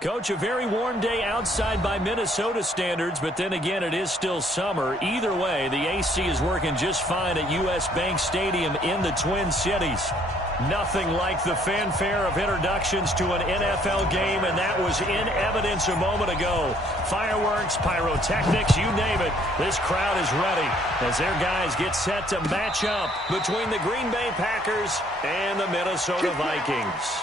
Coach, a very warm day outside by Minnesota standards, but then again, it is still summer. Either way, the AC is working just fine at U.S. Bank Stadium in the Twin Cities. Nothing like the fanfare of introductions to an NFL game, and that was in evidence a moment ago. Fireworks, pyrotechnics, you name it. This crowd is ready as their guys get set to match up between the Green Bay Packers and the Minnesota Vikings.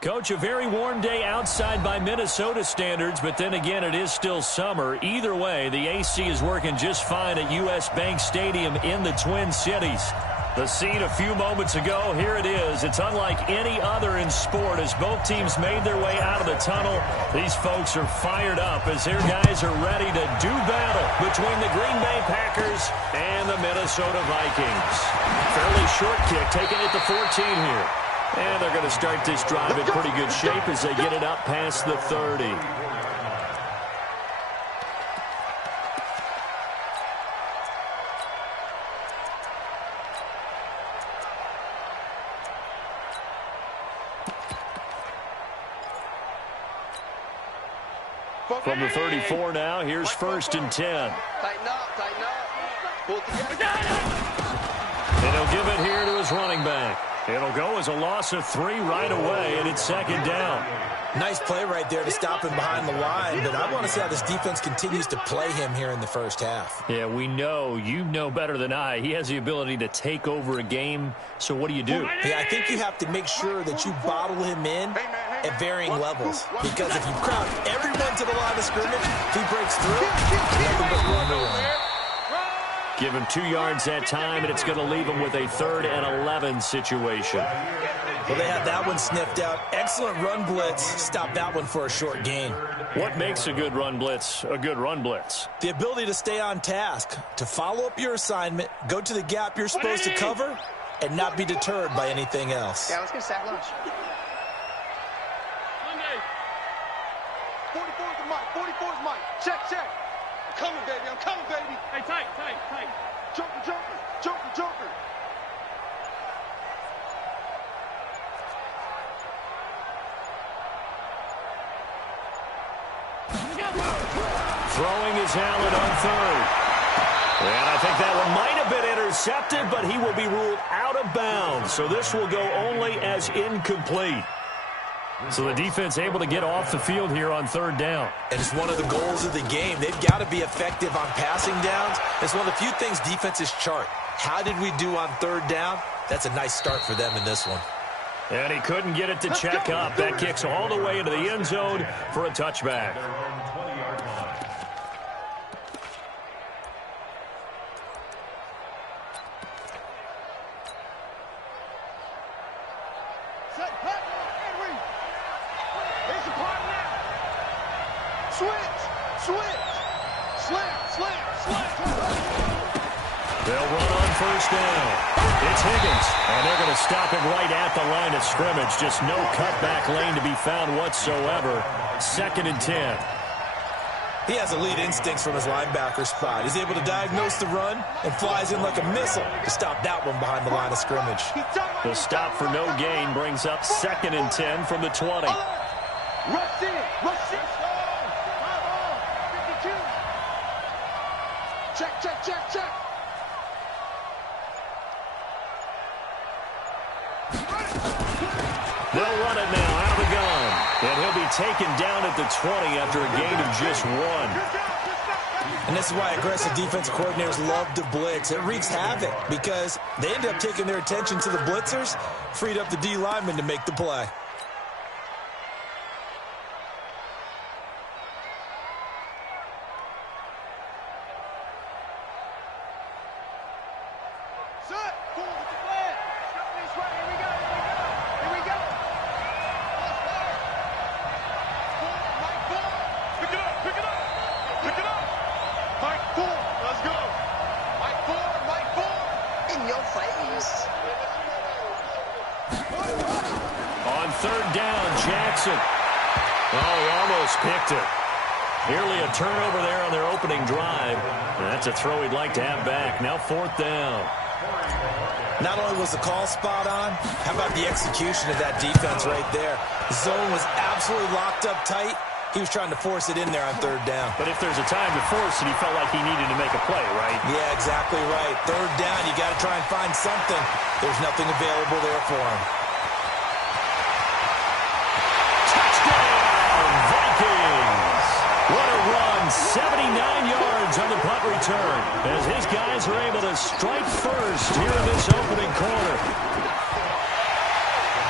Coach, a very warm day outside by Minnesota standards, but then again, it is still summer. Either way, the AC is working just fine at U.S. Bank Stadium in the Twin Cities. The scene a few moments ago, here it is. It's unlike any other in sport as both teams made their way out of the tunnel. These folks are fired up as their guys are ready to do battle between the Green Bay Packers and the Minnesota Vikings. Fairly short kick, taking it to 14 here. And they're going to start this drive in pretty good shape as they get it up past the 30. From the 34 now, here's 1st and 10. Tighten up, tighten up. Pull together. And he'll give it here to his running back. It'll go as a loss of 3 right away, and it's 2nd down. Nice play right there to stop him behind the line, but I want to see how this defense continues to play him here in the first half. Yeah, we know. You know better than I. He has the ability to take over a game, so what do you do? Yeah, I think you have to make sure that you bottle him in at varying levels, because if you crowd everyone to the line of scrimmage, if he breaks through, nothing but room to run. Give him 2 yards that time, and it's going to leave him with a 3rd and 11 situation. Well, they had that one sniffed out. Excellent run blitz. Stop that one for a short gain. What makes a good run blitz a good run blitz? The ability to stay on task, to follow up your assignment, go to the gap you're supposed to cover, and not be deterred by anything else. Yeah, let's get sack lunch. 44's the mic. 44's mic. Check, check. I'm coming, baby. I'm coming, baby. Hey, tight. Joker, joker. Joker, joker. Throwing his Allen on third. And I think that one might have been intercepted, but he will be ruled out of bounds. So this will go only as incomplete. So the defense able to get off the field here on third down. And it's one of the goals of the game. They've got to be effective on passing downs. It's one of the few things defenses chart. How did we do on third down? That's a nice start for them in this one. And he couldn't get it to check up. That kicks all the way into the end zone for a touchback. They'll run on first down. It's Higgins, and they're going to stop him right at the line of scrimmage. Just no cutback lane to be found whatsoever. 2nd and 10. He has elite instincts from his linebacker spot. He's able to diagnose the run and flies in like a missile to stop that one behind the line of scrimmage. The stop for no gain brings up 2nd and 10 from the 20. Rush in. Rush in. 52. Check, check, check, check. They'll run it now out of the gun. And he'll be taken down at the 20 after a gain of just 1. And this is why aggressive defense coordinators love to blitz. It wreaks havoc because they end up taking their attention to the blitzers, freed up the D lineman to make the play. Picked it. Nearly a turnover there on their opening drive. And that's a throw he'd like to have back. Now 4th down. Not only was the call spot on, how about the execution of that defense right there? The zone was absolutely locked up tight. He was trying to force it in there on 3rd down. But if there's a time to force it, he felt like he needed to make a play, right? Yeah, exactly right. 3rd down, you got to try and find something. There's nothing available there for him. What a run, 79 yards on the punt return as his guys are able to strike first here in this opening quarter.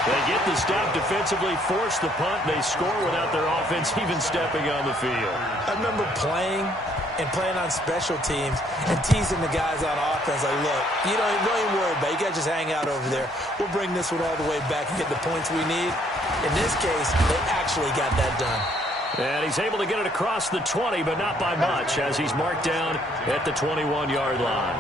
They get the stop defensively, force the punt, they score without their offense even stepping on the field. I remember playing on special teams and teasing the guys on offense like, look, don't even worry about it. You guys just hang out over there. We'll bring this one all the way back and get the points we need. In this case, they actually got that done. And he's able to get it across the 20, but not by much, as he's marked down at the 21-yard line.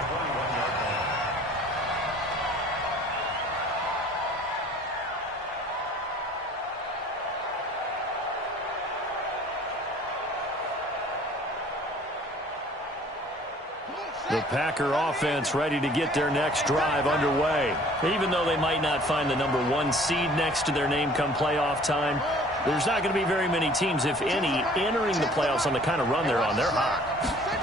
The Packer offense ready to get their next drive underway. Even though they might not find the number 1 seed next to their name come playoff time, there's not going to be very many teams, if any, entering the playoffs on the kind of run they're on. They're hot.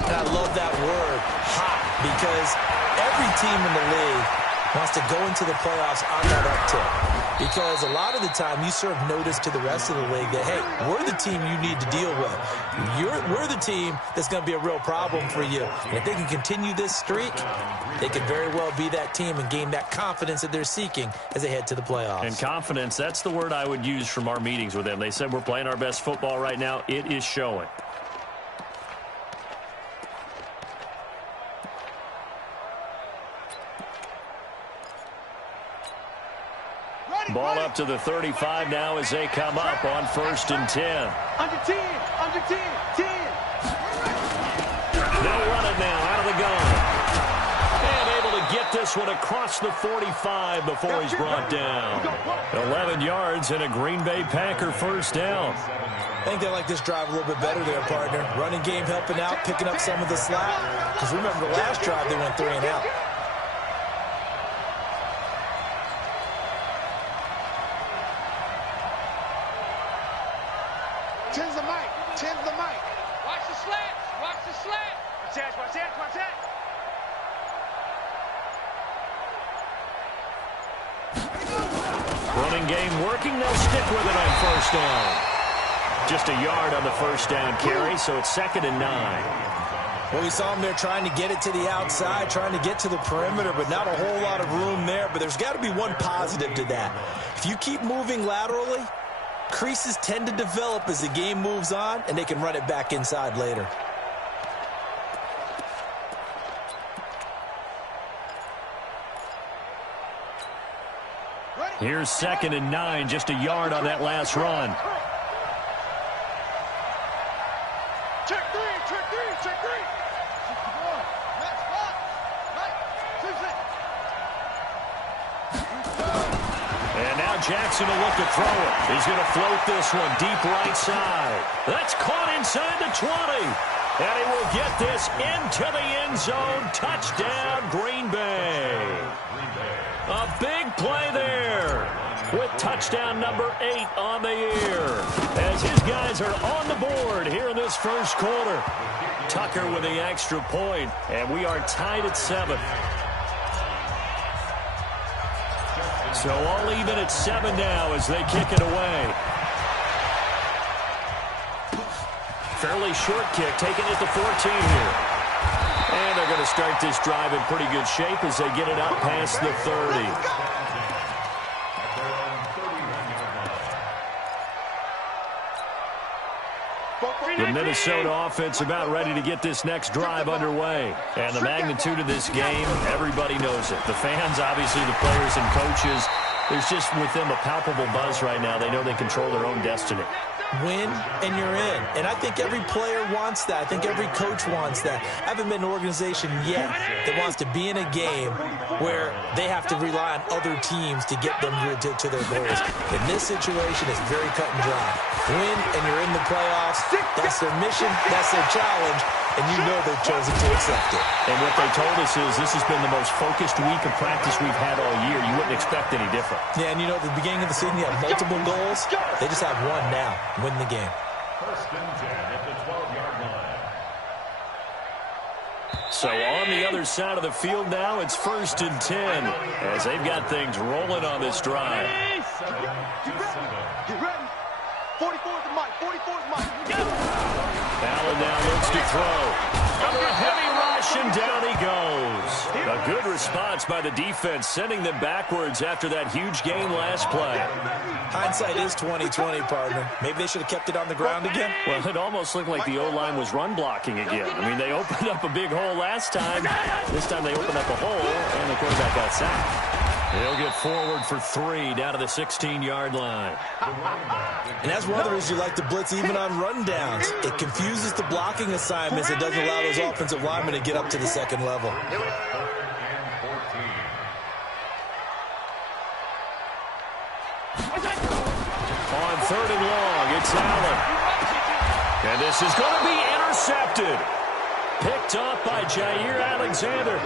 And I love that word, hot, because every team in the league wants to go into the playoffs on that uptick. Because a lot of the time you serve notice to the rest of the league that, hey, we're the team you need to deal with. We're the team that's going to be a real problem for you. And if they can continue this streak, they could very well be that team and gain that confidence that they're seeking as they head to the playoffs. And confidence, that's the word I would use from our meetings with them. They said we're playing our best football right now. It is showing. Ball up to the 35 now as they come up on 1st and 10. Under 10, under 10, 10. They'll run it now out of the gun. And able to get this one across the 45 before he's brought down. 11 yards and a Green Bay Packer first down. I think they like this drive a little bit better there, partner. Running game helping out, picking up some of the slack. Because remember, the last drive they went 3 and out. Ten's the mic. Ten's the mic. Watch the slants. Watch the slant. Watch that. Watch that. Watch that. Running game working. They'll stick with it on first down. Just a yard on the first down carry, so it's 2nd and 9. Well, we saw them there trying to get it to the outside, trying to get to the perimeter, but not a whole lot of room there. But there's got to be one positive to that. If you keep moving laterally, creases tend to develop as the game moves on, and they can run it back inside later. Here's 2nd and 9, just a yard on that last run. Check three. Check three. Check three. And now Jackson will look to throw it. He's going to float this one deep right side. That's caught inside the 20. And he will get this into the end zone. Touchdown, Green Bay. A big play there with touchdown number 8 on the year. As his guys are on the board here in this first quarter. Tucker with the extra point, and we are tied at 7. So all even at 7 now as they kick it away. Fairly short kick, taking it to 14 here. And they're going to start this drive in pretty good shape as they get it out past the 30. The Minnesota offense about ready to get this next drive underway. And the magnitude of this game, everybody knows it. The fans, obviously the players and coaches, there's just with them a palpable buzz right now. They know they control their own destiny. Win, and you're in. And I think every player wants that. I think every coach wants that. I haven't been an organization yet that wants to be in a game where they have to rely on other teams to get them to their goals. In this situation, it's very cut and dry. Win, and you're in the playoffs. That's their mission. That's their challenge. And you know they've chosen to accept it. And what they told us is this has been the most focused week of practice we've had all year. You wouldn't expect any different. Yeah, and you know, at the beginning of the season, you have multiple goals. They just have one now. Win the game. 1st and 10 at the 12-yard line. So on the other side of the field now, it's 1st and 10 as they've got things rolling on this drive. Get ready. 44 is the mic. 44 is the mic. Allen now looks to throw. Under a heavy rush, and down he goes. A good response by the defense, sending them backwards after that huge gain last play. Hindsight is 20/20, partner. Maybe they should have kept it on the ground again. Well, it almost looked like the O-line was run blocking again. I mean, they opened up a big hole last time. This time they opened up a hole, and the quarterback got sacked. He'll get forward for 3 down to the 16-yard line. And that's one of the reasons you like to blitz even on rundowns. It confuses the blocking assignments. It doesn't allow those offensive linemen to get up to the second level. On 3rd and long, it's Allen. And this is going to be intercepted. Picked up by Jair Alexander.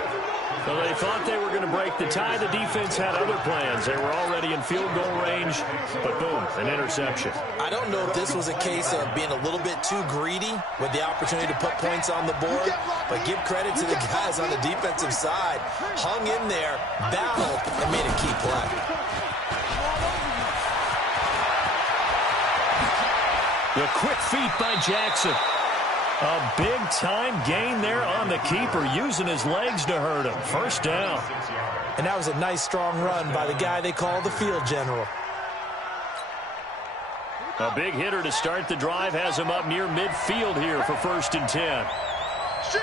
So they thought they were going to break the tie. The defense had other plans. They were already in field goal range, but boom, an interception. I don't know if this was a case of being a little bit too greedy with the opportunity to put points on the board, but give credit to the guys on the defensive side. Hung in there, battled, and made a key play. The quick feet by Jackson. A big-time gain there on the keeper, using his legs to hurt him. First down. And that was a nice, strong run by the guy they call the field general. A big hitter to start the drive has him up near midfield here for 1st and 10. Shit.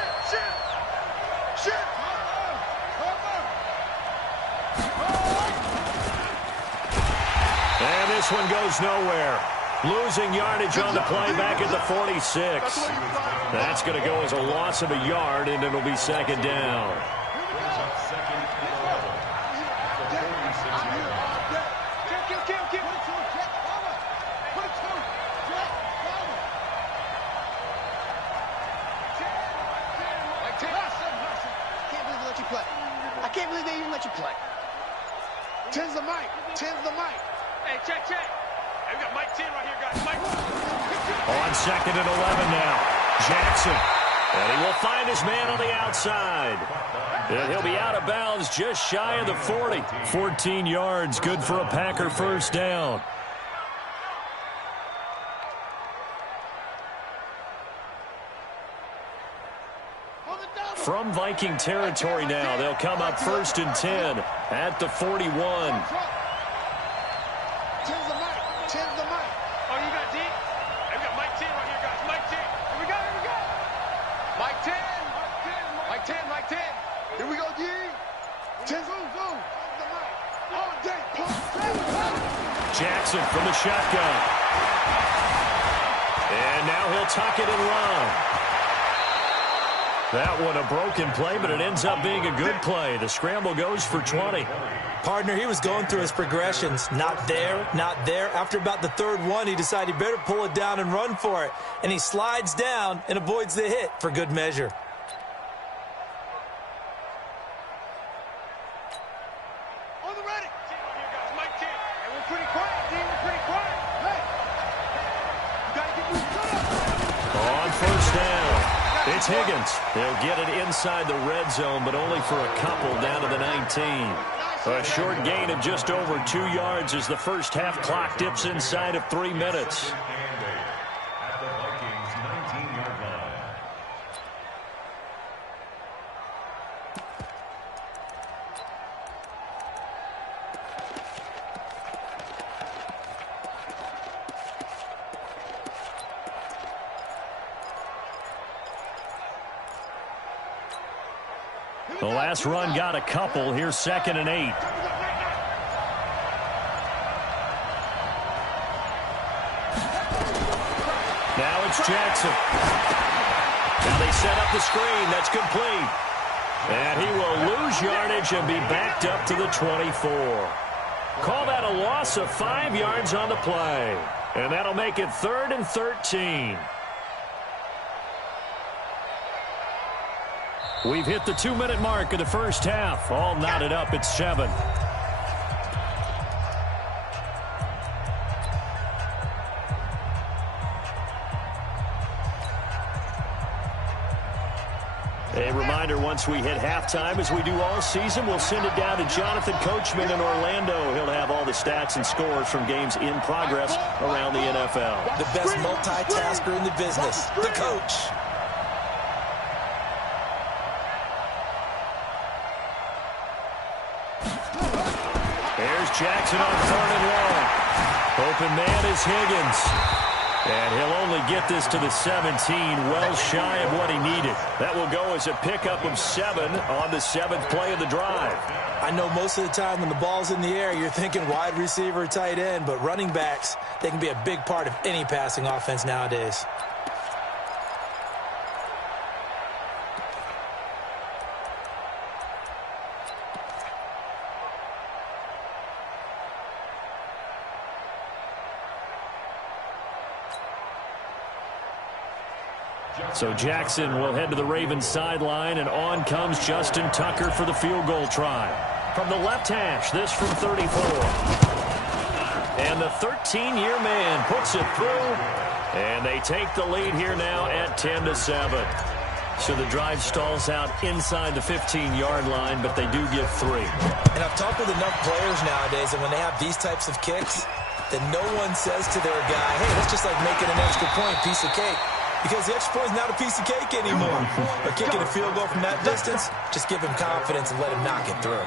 this one goes nowhere. Losing yardage on the play back at the 46. That's going to go as a loss of a yard, and it'll be second down. I can't believe they even let you play. 10's the mic. 10's the mic. Hey, check. Hey, we got Mike 10 right here, guys. Mike. On second and 11 now. Jackson. And he will find his man on the outside. And he'll be out of bounds just shy of the 40. 14 yards, good for a Packer first down. From Viking territory now, they'll come up 1st and 10 at the 41. 10's the mic. 10's the mic. Oh, you got D? Hey, we got Mike 10 right here, guys. Mike 10. Here we go. Mike 10. Mike 10, Mike 10. Here we go, D. 10's the mic. All day. Jackson from the shotgun. And now he'll tuck it and run. That one a broken play, but it ends up being a good play. The scramble goes for 20. Partner, he was going through his progressions. Not there, not there. After about the third one, he decided he better pull it down and run for it. And he slides down and avoids the hit for good measure. On the ready. 10 right here, guys. Mike 10. And we're pretty quiet, D. We're pretty quiet. Hey. You got to get moved up. On first down. It's Higgins. They'll get it inside the red zone, but only for a couple down to the 19. A short gain of just over 2 yards as the first half clock dips inside of 3 minutes. At the Vikings' 19-yard line. The last run got a couple. Here's 2nd and 8. Now it's Jackson. Now they set up the screen. That's complete. And he will lose yardage and be backed up to the 24. Call that a loss of 5 yards on the play. And that'll make it 3rd and 13. We've hit the 2-minute mark of the first half. All knotted up at 7. A reminder, once we hit halftime, as we do all season, we'll send it down to Jonathan Coachman in Orlando. He'll have all the stats and scores from games in progress around the NFL. The best multitasker in the business, the coach. There's Jackson on 3rd and long. Open man is Higgins. And he'll only get this to the 17, well shy of what he needed. That will go as a pickup of 7 on the 7th play of the drive. I know most of the time when the ball's in the air, you're thinking wide receiver, tight end, but running backs, they can be a big part of any passing offense nowadays. So Jackson will head to the Ravens sideline, and on comes Justin Tucker for the field goal try. From the left hash, this from 34. And the 13-year man puts it through, and they take the lead here now at 10-7. So the drive stalls out inside the 15-yard line, but they do get 3. And I've talked with enough players nowadays, and when they have these types of kicks, then no one says to their guy, hey, that's just like making an extra point, piece of cake. Because the extra point is not a piece of cake anymore. But kicking a field goal from that distance, just give him confidence and let him knock it through.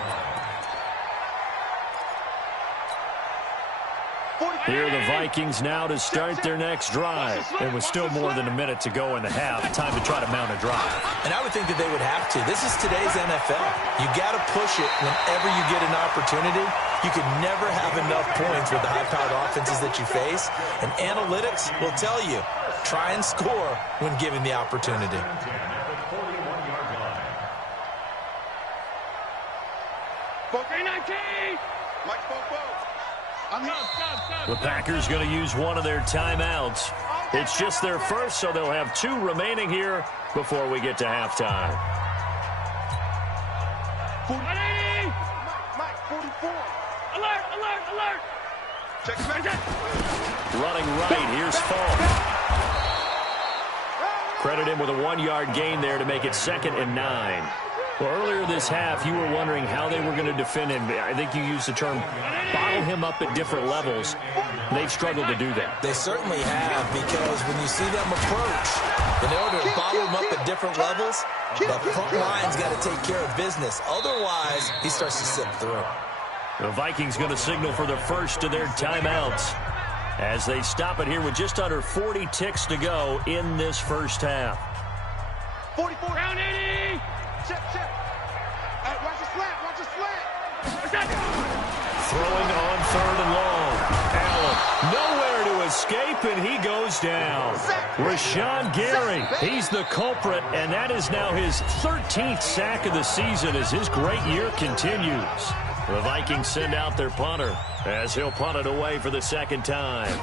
40 Here are the Vikings now to start their next drive. It was still more than a minute to go in the half. Time to try to mount a drive. And I would think that they would have to. This is today's NFL. You got to push it whenever you get an opportunity. You can never have enough points with the high-powered offenses that you face. And analytics will tell you, try and score when given the opportunity. The Packers going to use one of their timeouts. It's just their first, so they'll have 2 remaining here before we get to halftime. Mike, 44. Alert, alert, alert. Check it back. Running right, here's Fall. Credit him with a 1-yard gain there to make it 2nd and 9. Well, earlier this half, you were wondering how they were going to defend him. I think you used the term bottle him up at different levels. They've struggled to do that. They certainly have, because when you see them approach, in order to bottle him up at different levels, that front line's got to take care of business. Otherwise, he starts to slip through. The Vikings going to signal for the first of their timeouts as they stop it here with just under 40 ticks to go in this first half. 44. Round 80. Check. Watch the slant. Watch the slant. Throwing on 3rd and long. Allen nowhere to escape, and he goes down. Rashawn Gary, he's the culprit, and that is now his 13th sack of the season as his great year continues. The Vikings send out their punter as he'll punt it away for the 2nd time.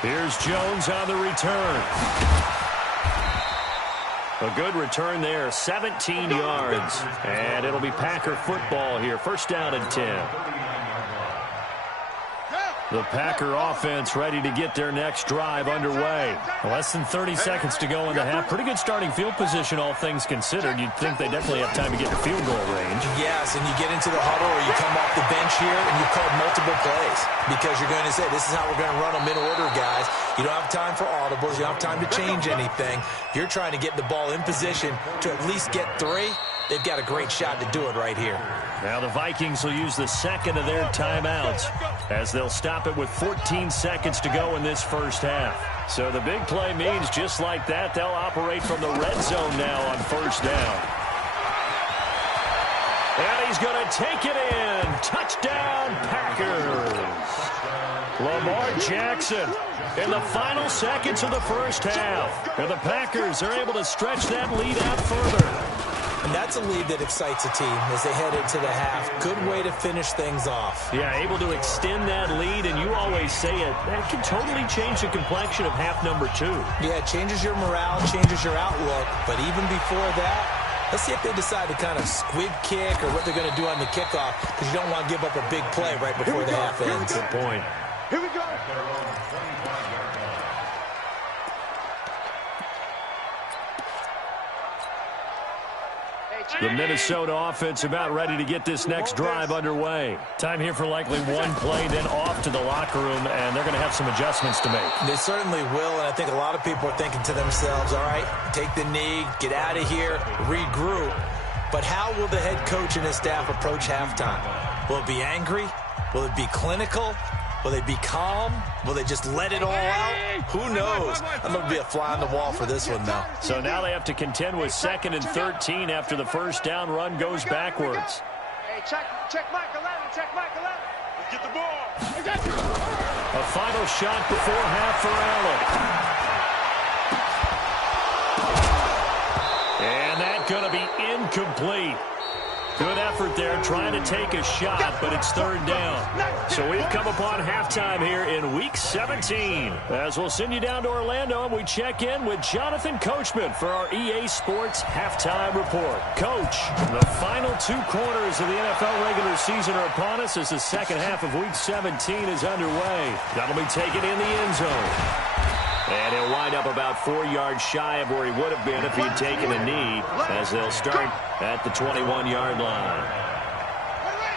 Here's Jones on the return. A good return there, 17 yards. And it'll be Packer football here. First down and 10. The Packer offense ready to get their next drive underway. Less than 30 seconds to go in the half. Pretty good starting field position, all things considered. You'd think they definitely have time to get to field goal range. Yes, and you get into the huddle or you come off the bench here and you call multiple plays because you're going to say, this is how we're going to run them in order, guys. You don't have time for audibles. You don't have time to change anything. You're trying to get the ball in position to at least get 3. They've got a great shot to do it right here. Now the Vikings will use the 2nd of their timeouts as they'll stop it with 14 seconds to go in this first half. So the big play means just like that, they'll operate from the red zone now on first down. And he's going to take it in. Touchdown, Packers. Lamar Jackson in the final seconds of the first half. And the Packers are able to stretch that lead out further. And that's a lead that excites a team as they head into the half. Good way to finish things off. Yeah, able to extend that lead, and you always say it, that can totally change the complexion of half number 2. Yeah, it changes your morale, changes your outlook. But even before that, let's see if they decide to kind of squib kick or what they're going to do on the kickoff, because you don't want to give up a big play right before the half ends. Good point. Here we go. The Minnesota offense about ready to get this next drive underway. Time here for likely one play, then off to the locker room, and they're going to have some adjustments to make. They certainly will, and I think a lot of people are thinking to themselves, all right, take the knee, get out of here, regroup. But how will the head coach and his staff approach halftime? Will it be angry? Will it be clinical? Will they be calm? Will they just let it all out? Who knows? I'm going to be a fly on the wall for this one, though. So now they have to contend with 2nd and 13 after the first down run goes backwards. Hey, check Mike 11. Check Mike 11. Let's get the ball. A final shot before half for Allen. And that's going to be incomplete. Good effort there, trying to take a shot, but it's 3rd down. So we've come upon halftime here in Week 17. As we'll send you down to Orlando, and we check in with Jonathan Coachman for our EA Sports Halftime Report. Coach, the final 2 quarters of the NFL regular season are upon us as the second half of Week 17 is underway. That'll be taken in the end zone. And he'll wind up about 4 yards shy of where he would have been if he'd taken a knee, as they'll start at the 21-yard line.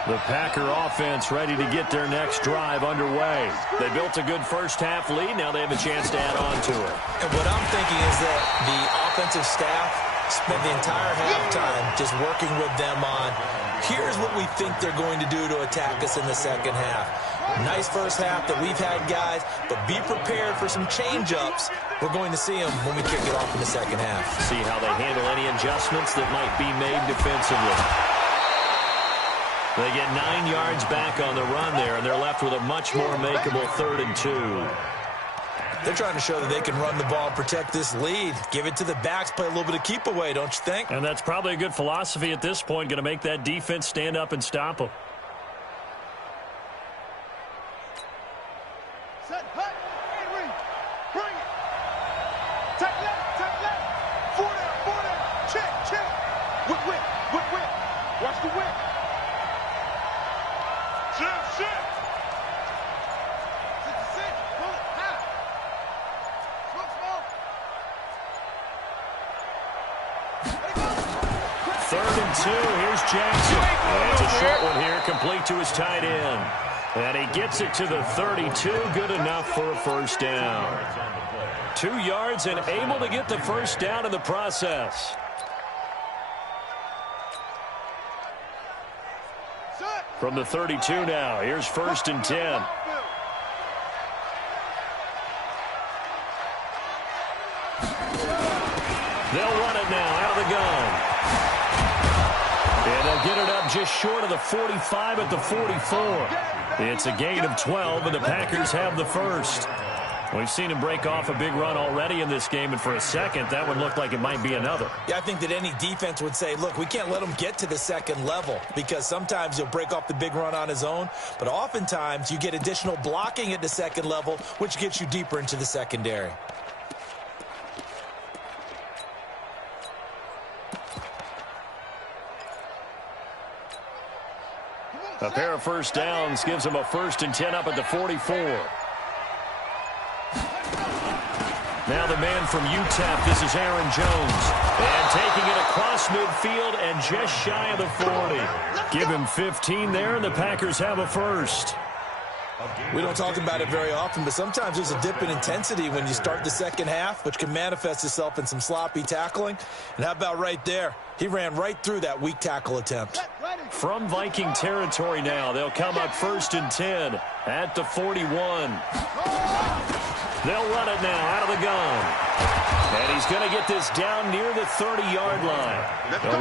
The Packer offense ready to get their next drive underway. They built a good first half lead. Now they have a chance to add on to it. And what I'm thinking is that the offensive staff Spent the entire halftime just working with them on, here's what we think they're going to do to attack us in the second half. Nice first half that we've had, guys, but be prepared for some change-ups. We're going to see them when we kick it off in the second half. See how they handle any adjustments that might be made defensively. They get 9 yards back on the run there, and they're left with a much more makeable 3rd and 2. They're trying to show that they can run the ball and protect this lead. Give it to the backs, play a little bit of keep away, don't you think? And that's probably a good philosophy at this point, going to make that defense stand up and stop them. Set, hut, and ring. Bring it. Take left. 4 down. Check. Whip. Watch the whip. Shift. Sit. Pull it. High. Slow. 3rd and 2. Here's Jackson. And it's a short one here, complete to his tight end. And he gets it to the 32. Good enough for a first down. 2 yards and able to get the first down in the process. From the 32 now, here's 1st and 10. They'll run it now out of the gun. And they'll get it up just short of the 45 at the 44. It's a gain of 12, and the Packers have the first. We've seen him break off a big run already in this game, and for a second, that one looked like it might be another. Yeah, I think that any defense would say, look, we can't let him get to the second level because sometimes he'll break off the big run on his own, but oftentimes you get additional blocking at the second level, which gets you deeper into the secondary. A pair of first downs gives them a 1st and 10 up at the 44. Now the man from UTEP, this is Aaron Jones. And taking it across midfield and just shy of the 40. Give him 15 there, and the Packers have a first. We don't talk about it very often, but sometimes there's a dip in intensity when you start the second half, which can manifest itself in some sloppy tackling. And how about right there? He ran right through that weak tackle attempt. From Viking territory now, they'll come up 1st and 10 at the 41. They'll run it now out of the gun. And he's going to get this down near the 30-yard line.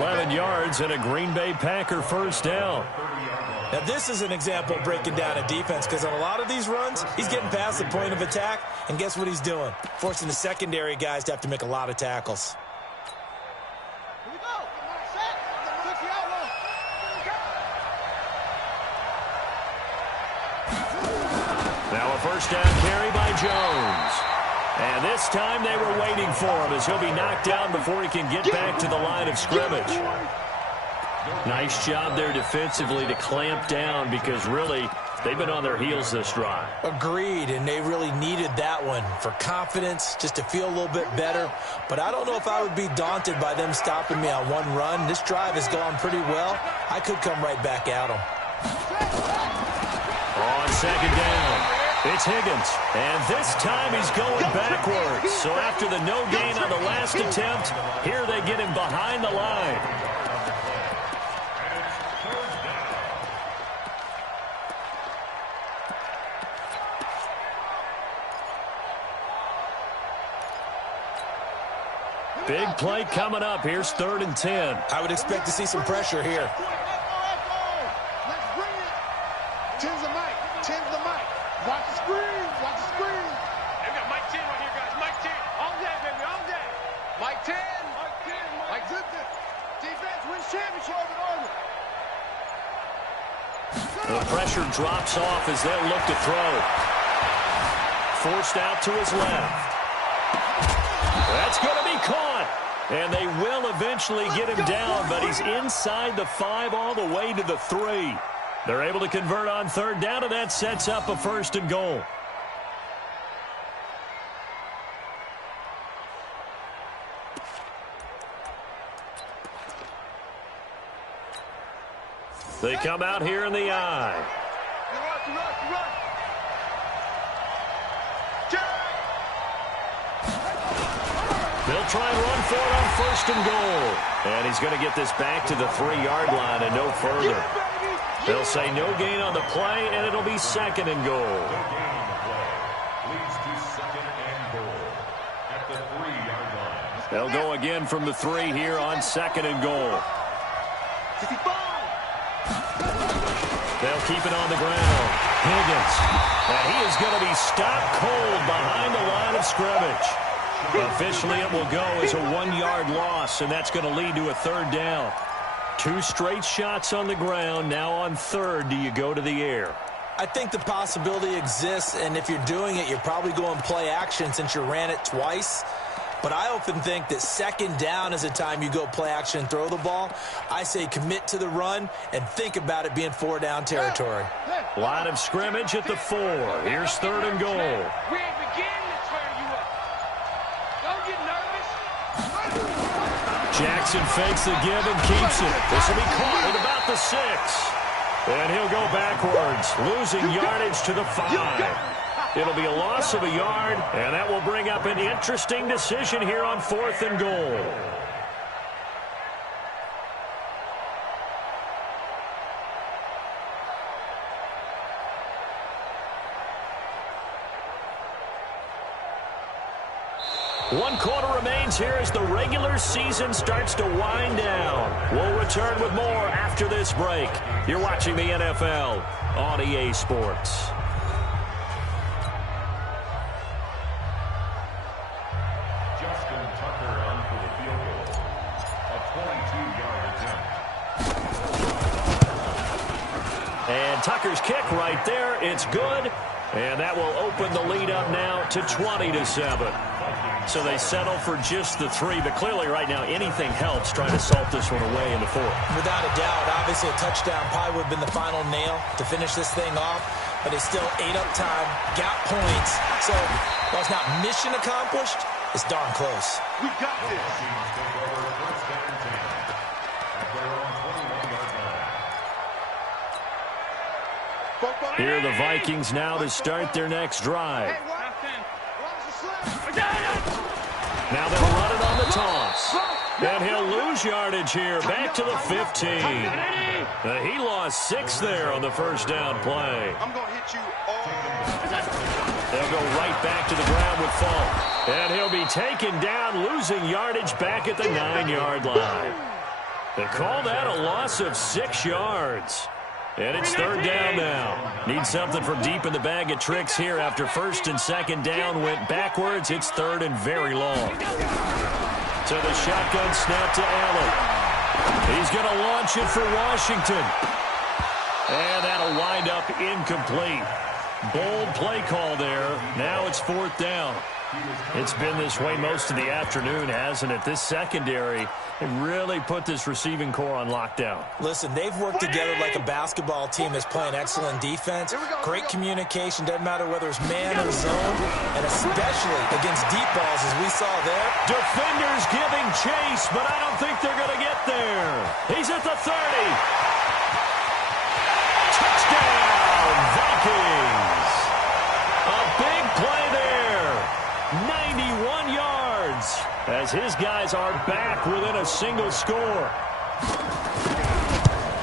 11 yards and a Green Bay Packer first down. Now, this is an example of breaking down a defense because on a lot of these runs, he's getting past the point of attack, and guess what he's doing? Forcing the secondary guys to have to make a lot of tackles. Here we go. Set. Took the outlaw. Now a first down carry by Jones. And this time they were waiting for him as he'll be knocked down before he can get back to the line of scrimmage. Nice job there defensively to clamp down because really they've been on their heels this drive. Agreed, and they really needed that one for confidence, just to feel a little bit better. But I don't know if I would be daunted by them stopping me on one run. This drive has gone pretty well. I could come right back at them. On second down, it's Higgins. And this time he's going backwards. So after the no gain on the last attempt, here they get him behind the line. Big play coming up. Here's 3rd and 10. I would expect to see some pressure here. Let's bring it. 10's the mic. 10's the mic. Watch the screen. Watch the screen. They've got Mike 10 right here, guys. Mike 10. All day, baby. All day. Mike 10. Mike 10. Mike 10. Defense wins championship. The pressure drops off as they'll look to throw. Forced out to his left. That's going to be caught. And they will eventually get him down, but he's inside the 5 all the way to the 3. They're able to convert on 3rd down, and that sets up a 1st and goal. They come out here in the eye. They'll try and run for it on 1st and goal. And he's going to get this back to the 3-yard line and no further. They'll say no gain on the play, and it'll be 2nd and goal. No gain on the play. Leads to 2nd and goal at the 3-yard line. They'll go again from the 3 here on 2nd and goal. They'll keep it on the ground. Higgins. And he is going to be stopped cold behind the line of scrimmage. Officially, it will go as a 1-yard loss, and that's going to lead to a 3rd down. 2 straight shots on the ground. Now on 3rd, do you go to the air? I think the possibility exists, and if you're doing it, you're probably going play action since you ran it twice. But I often think that 2nd down is a time you go play action and throw the ball. I say commit to the run and think about it being 4-down territory. Line of scrimmage at the 4. Here's 3rd and goal. We ain't beginning to tear you up. Don't get nervous. Jackson fakes the give and keeps it. This will be caught at about the 6. And he'll go backwards, losing yardage to the 5. It'll be a loss of a yard, and that will bring up an interesting decision here on 4th and goal. One quarter remains here as the regular season starts to wind down. We'll return with more after this break. You're watching the NFL on EA Sports. Justin Tucker on for the field goal. A 22-yard attempt. And Tucker's kick right there. It's good. And that will open the lead up now to 20-7. So they settle for just the 3. But clearly right now anything helps trying to salt this one away in the 4th. Without a doubt, obviously a touchdown probably would have been the final nail to finish this thing off. But they still ate up time, got points. So while it's not mission accomplished, it's darn close. We got this. Vikings take over 1st and 10 at their own 21-yard line. Here are the Vikings now to start their next drive. Now they'll run it on the toss. And he'll lose yardage here. Back to the 15. He lost 6 there on the 1st down play. I'm going to hit you all. They'll go right back to the ground with Falk. And he'll be taken down, losing yardage back at the 9-yard line. They call that a loss of 6 yards. And it's 3rd down now. Need something from deep in the bag of tricks here after 1st and 2nd down went backwards. It's 3rd and very long. So the shotgun snap to Allen. He's going to launch it for Washington. And that'll wind up incomplete. Bold play call there. Now it's 4th down. It's been this way most of the afternoon, hasn't it? This secondary really put this receiving core on lockdown. Listen, they've worked together like a basketball team that's playing excellent defense. Great communication, doesn't matter whether it's man or zone, and especially against deep balls as we saw there. Defenders giving chase, but I don't think they're going to get there. He's at the 30. Touchdown, Vikings. A big play there. 91 yards as his guys are back within a single score.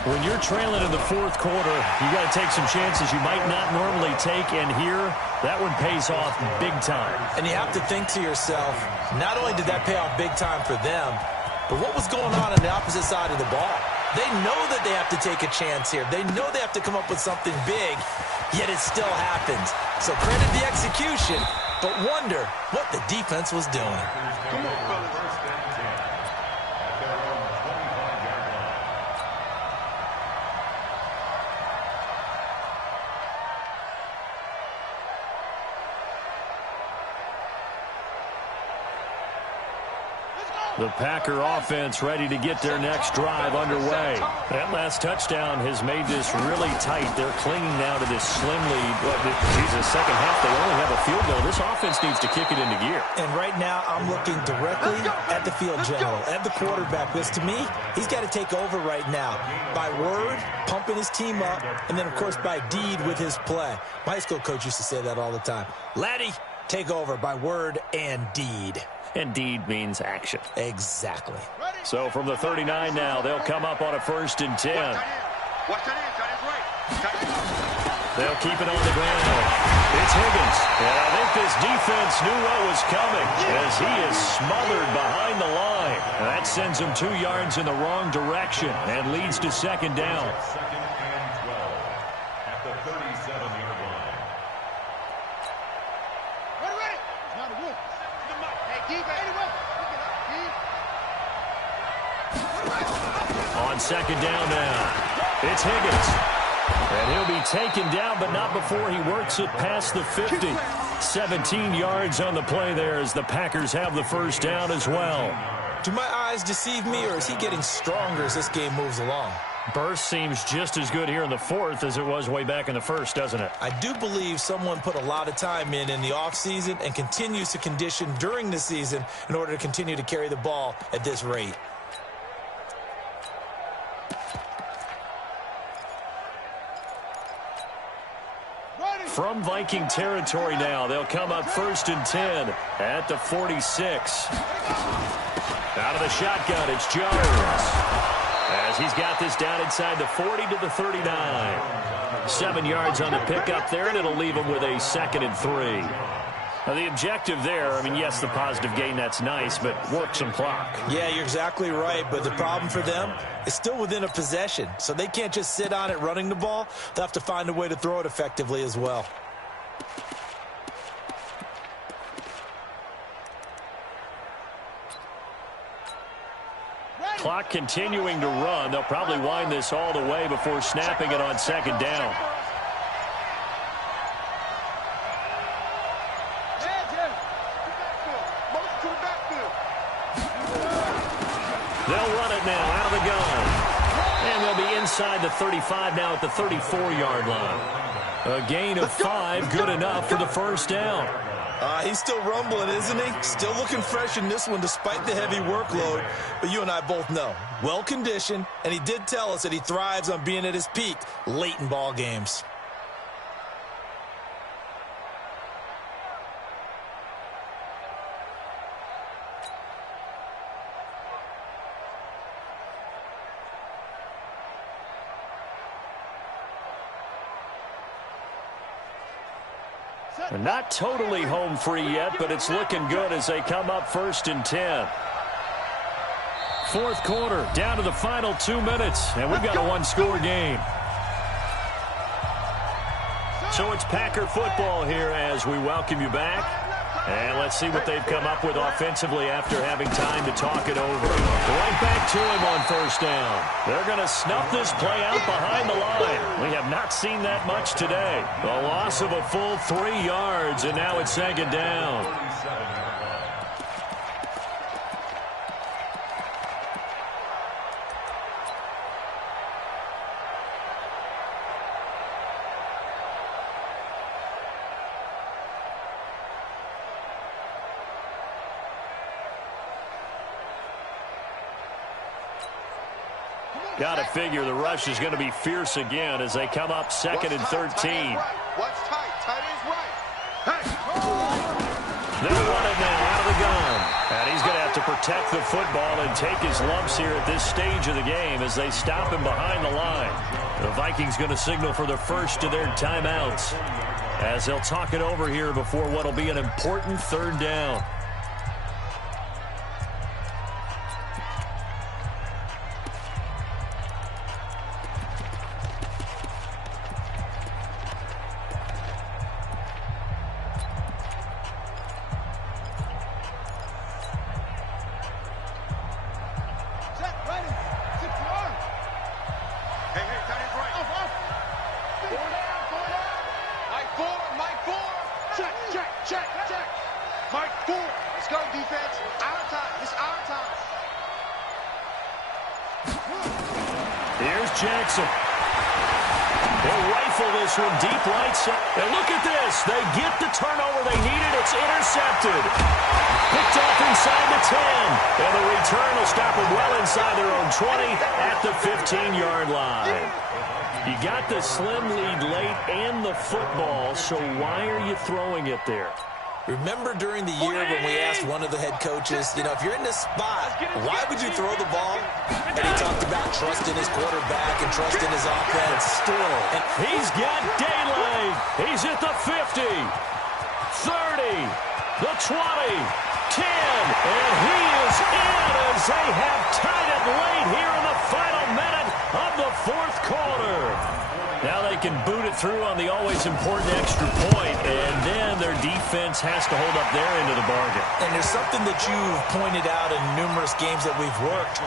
When you're trailing in the 4th quarter, you got to take some chances you might not normally take, and here, that one pays off big time. And you have to think to yourself, not only did that pay off big time for them, but what was going on the opposite side of the ball? They know that they have to take a chance here. They know they have to come up with something big, yet it still happens. So credit the execution, but wonder what the defense was doing. Come on, fellas. 1st and 10 at their own 25-yard line. The Packer offense ready to get their next drive underway. That last touchdown has made this really tight. They're clinging now to this slim lead. Second half, they only have a field goal. This offense needs to kick it into gear. And right now, I'm looking directly at the field general, at the quarterback. Because to me, he's got to take over right now. By word, pumping his team up, and then, of course, by deed with his play. My high school coach used to say that all the time. Laddie, take over by word and deed. and deed means action. Exactly. So from the 39 now, they'll come up on a 1st and 10. Watch that in. That is right. They'll keep it on the ground. It's Higgins. And I think this defense knew what was coming as he is smothered behind the line. And that sends him 2 yards in the wrong direction and leads to 2nd down. 2nd and 12 at the 37-yard line. Ready. Not a good. Hey, keep it. On 2nd down now, it's Higgins. And he'll be taken down, but not before he works it past the 50. 17 yards on the play there as the Packers have the 1st down as well. Do my eyes deceive me, or is he getting stronger as this game moves along? Burst seems just as good here in the 4th as it was way back in the 1st, doesn't it? I do believe someone put a lot of time in the offseason and continues to condition during the season in order to continue to carry the ball at this rate. From Viking territory now, they'll come up 1st and 10 at the 46. Out of the shotgun, it's Jones. As he's got this down inside the 40 to the 39. 7 yards on the pickup there, and it'll leave him with a 2nd and 3. Now, the objective there, I mean, yes, the positive gain, that's nice, but work some clock. Yeah, you're exactly right, but the problem for them is still within a possession, so they can't just sit on it running the ball. They'll have to find a way to throw it effectively as well. Clock continuing to run. They'll probably wind this all the way before snapping it on 2nd down. They'll run it now out of the gun. And they'll be inside the 35 now at the 34-yard line. A gain of 5, good enough for the 1st down. He's still rumbling, isn't he? Still looking fresh in this one despite the heavy workload. But you and I both know, well-conditioned, and he did tell us that he thrives on being at his peak late in ball games. Not totally home free yet, but it's looking good as they come up 1st and 10. 4th quarter, down to the final 2 minutes, and we've got a 1-score game. So it's Packer football here as we welcome you back. And let's see what they've come up with offensively after having time to talk it over. Right back to him on 1st down. They're going to snuff this play out behind the line. We have not seen that much today. The loss of a full 3 yards, and now it's 2nd down. Got to figure the rush is going to be fierce again as they come up 2nd and 13. What's tight? Tight is right. Hey. They'll run it now out of the gun. And he's going to have to protect the football and take his lumps here at this stage of the game as they stop him behind the line. The Vikings going to signal for the first of their timeouts as they'll talk it over here before what will be an important 3rd down. Jackson. They'll rifle this one deep right side. And look at this. They get the turnover they needed. It's intercepted. Picked off inside the 10. And the return will stop them well inside their own 20 at the 15-yard line. You got the slim lead late and the football, so why are you throwing it there? Remember during the year when we asked one of the head coaches, you know, if you're in this spot, why would you throw the ball? And he talked about trusting his quarterback and trusting his offense still. And he's got daylight. He's at the 50, 30, the 20, 10, and he is in as they have tied it late here in the final minute of the fourth quarter. Now they can boot it through on the always important extra point, and then their defense has to hold up their end of the bargain. And there's something that you've pointed out in numerous games that we've worked.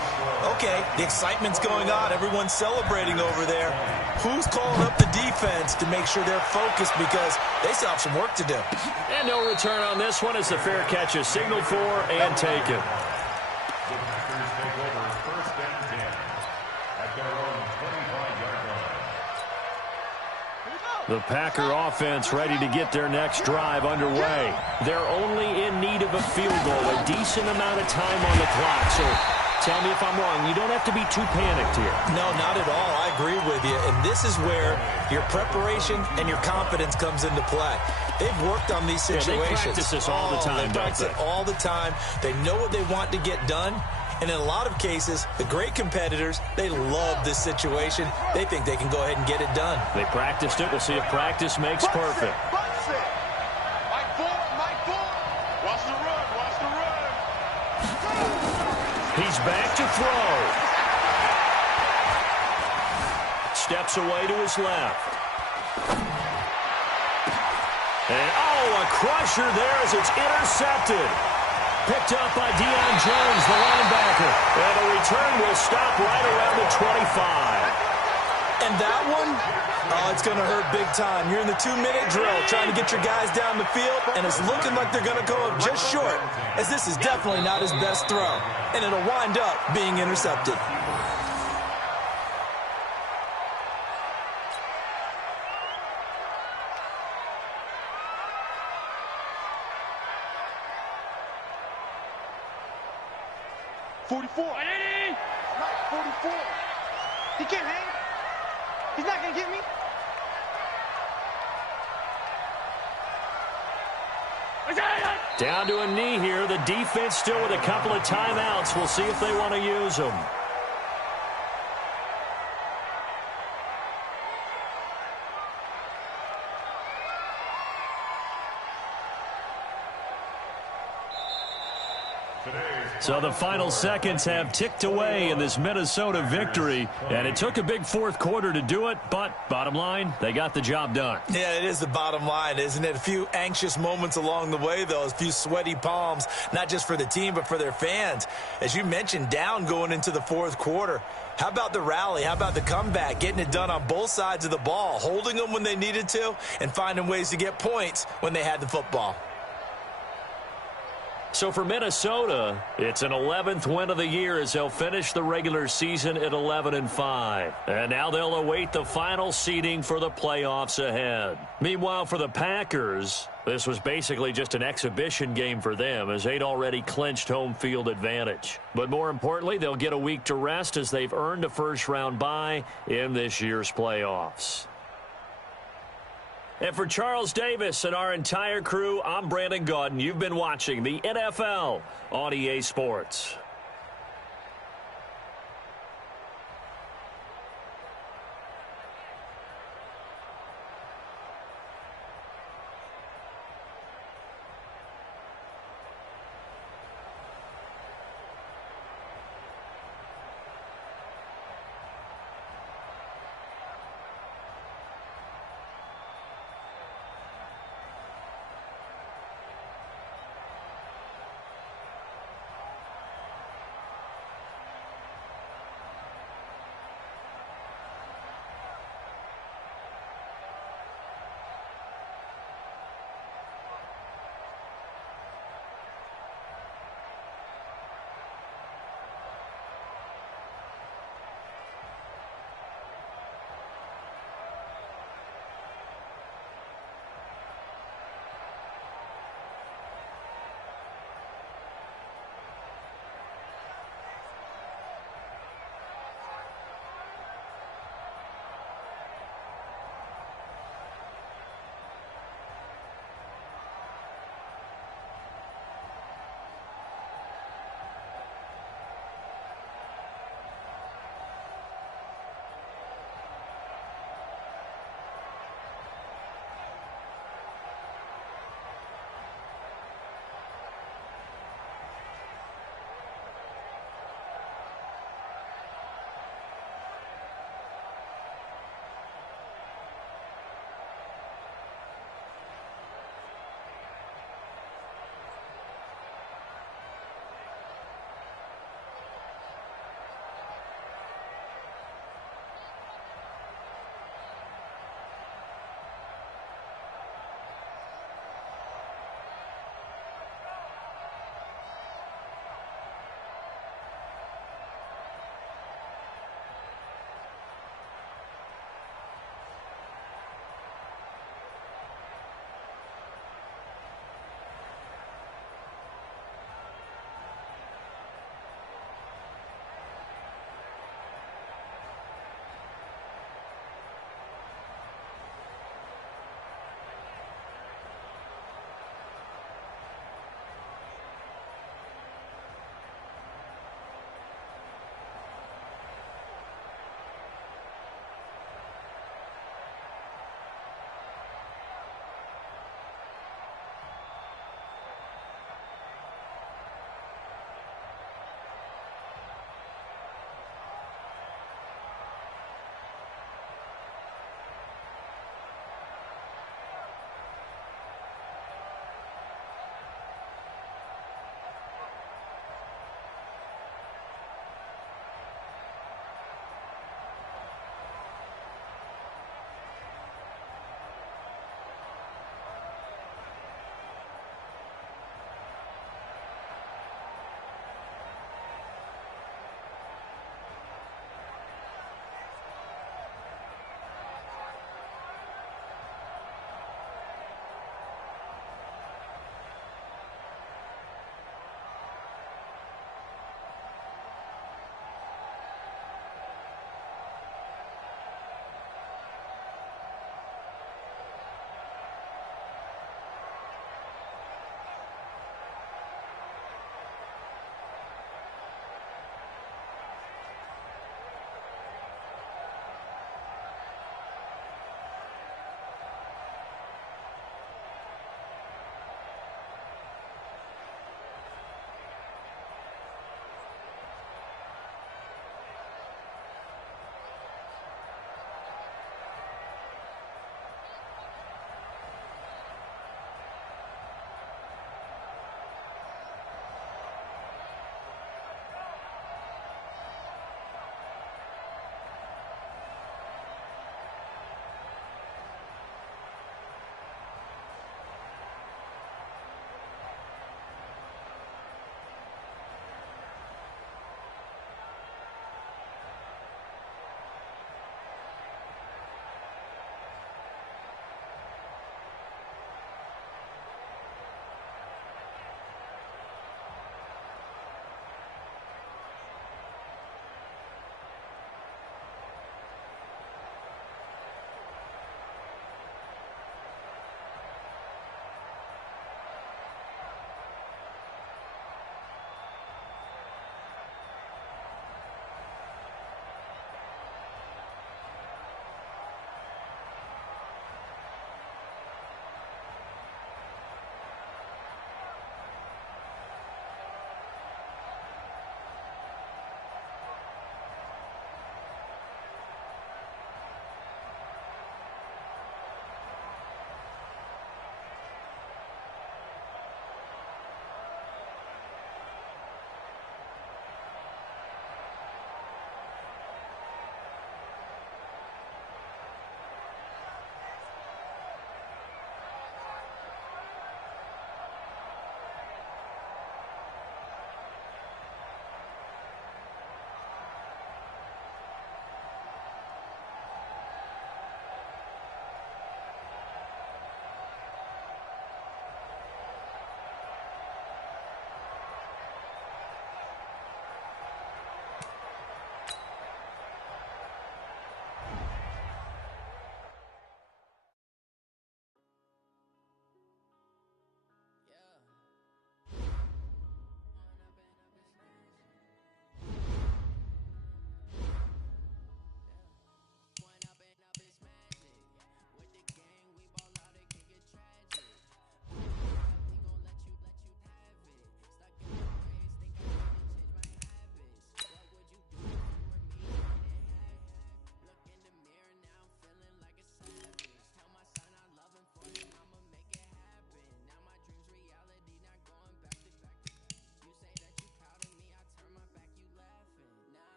Okay, the excitement's going on. Everyone's celebrating over there. Who's calling up the defense to make sure they're focused because they still have some work to do? And no return on this one as the fair catch is signaled for and taken. The Packers take over first and 10 at their own 25-yard line. The Packer offense ready to get their next drive underway. They're only in need of a field goal, a decent amount of time on the clock. So tell me if I'm wrong. You don't have to be too panicked here. No, not at all. I agree with you. And this is where your preparation and your confidence comes into play. They've worked on these situations. Yeah, they practice this all the time, They practice it all the time. They know what they want to get done. And in a lot of cases, the great competitors, they love this situation. They think they can go ahead and get it done. They practiced it. We'll see if practice makes perfect. Mike Ford. Watch the run. Watch the run. He's back to throw. Steps away to his left. And, a crusher there as it's intercepted. Picked up by Deion Jones, the linebacker. And the return will stop right around the 25. And that one, it's going to hurt big time. You're in the 2-minute drill trying to get your guys down the field, and it's looking like they're going to go up just short, as this is definitely not his best throw. And it'll wind up being intercepted. Mike, 44. He can't hang. He's not going to get me. Down to a knee here. The defense still with a couple of timeouts. We'll see if they want to use them. So the final seconds have ticked away in this Minnesota victory, and it took a big fourth quarter to do it, but bottom line, they got the job done. Yeah, it is the bottom line, isn't it? A few anxious moments along the way, though, a few sweaty palms, not just for the team, but for their fans. As you mentioned, down going into the fourth quarter. How about the rally? How about the comeback? Getting it done on both sides of the ball, holding them when they needed to, and finding ways to get points when they had the football. So for Minnesota, it's an 11th win of the year as they'll finish the regular season at 11-5. And now they'll await the final seeding for the playoffs ahead. Meanwhile, for the Packers, this was basically just an exhibition game for them as they'd already clinched home field advantage. But more importantly, they'll get a week to rest as they've earned a first-round bye in this year's playoffs. And for Charles Davis and our entire crew, I'm Brandon Gaudin. You've been watching the NFL on EA Sports.